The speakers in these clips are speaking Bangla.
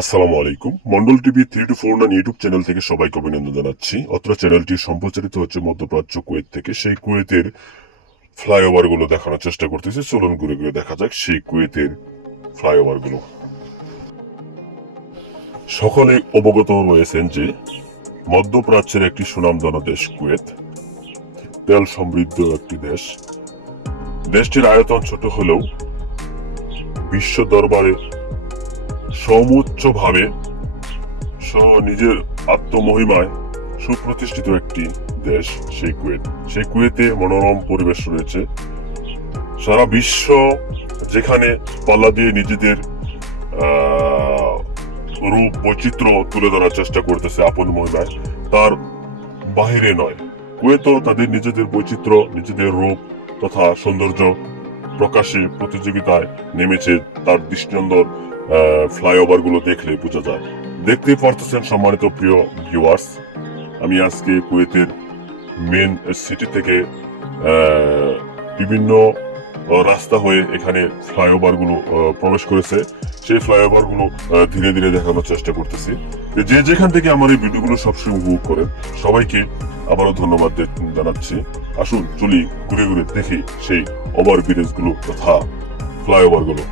আসসালামু আলাইকুম। Mondal TV 3 to 4 YouTube channel থেকে সবাইকে অভিনন্দন জানাচ্ছি। অত্র চ্যানেলটি সম্প্রচারিত হচ্ছে মধ্যপ্রাচ্য কুয়েত থেকে। সেই কুয়েতের ফ্লাইওভার গুলো দেখানোর চেষ্টা করতেছি। চলুন ঘুরে ঘুরে দেখা যাক সেই কুয়েতের ফ্লাইওভার গুলো। সকলে অবগত রয়েছেন যে মধ্যপ্রাচ্যের একটি সুনামধন্য দেশ কুয়েত, তেল সমৃদ্ধ একটি দেশ। দেশটির আয়তন ছোট হলেও বিশ্ব দরবারে সমুচ্চভাবে নিজের আত্মমহিমায় সুপ্রতিষ্ঠিত একটি দেশ সেই কুয়েত। সেই কুয়েতে মনোরম পরিবেশ রয়েছে। সারা বিশ্ব যেখানে পাল্লা দিয়ে নিজেদের রূপ বৈচিত্র্য তুলে ধরার চেষ্টা করতেছে আপন মহিমায়, তার বাহিরে নয়, কুয়েতও তাদের নিজেদের বৈচিত্র্য, নিজেদের রূপ তথা সৌন্দর্য প্রকাশে প্রতিযোগিতায় নেমেছে। তার দৃষ্টিনন্দন ফ্লাইওভার গুলো দেখলে বোঝা যায়। দেখতেই পারতেছেন সম্মানিত প্রিয় ভিউয়ার্স, আমি আজকে কুয়েতের মেন সিটি থেকে বিভিন্ন রাস্তা হয়ে এখানে ফ্লাইওভার গুলো প্রবেশ করেছে। সেই ফ্লাইওভার গুলো ধীরে ধীরে দেখানোর চেষ্টা করতেছি। যে যেখান থেকে আমার এই ভিডিওগুলো সবসময় উপভোগ করেন সবাইকে আবারও ধন্যবাদ জানাচ্ছি। আসুন চলি ঘুরে ঘুরে দেখি সেই ওভার ব্রিজ গুলো তথা ফ্লাইওভার গুলো।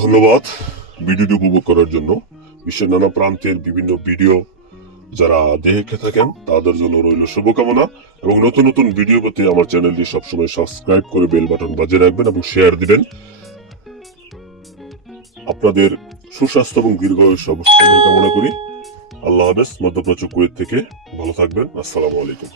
ধন্যবাদ ভিডিওটি উপভোগ করার জন্য। বিশ্বের নানা প্রান্তের বিভিন্ন ভিডিও যারা দেখে থাকেন তাদের জন্য রইল শুভকামনা, এবং নতুন নতুন ভিডিও পেতে আমার চ্যানেলটি সবসময় সাবস্ক্রাইব করে বেল বাটন বাজিয়ে রাখবেন এবং শেয়ার দিবেন। আপনাদের সুস্বাস্থ্য এবং দীর্ঘায়ু সবসময় কামনা করি। আল্লাহ হাফেজ। মধ্যপ্রাচ্য কুয়েত থেকে ভালো থাকবেন। আসসালামু আলাইকুম।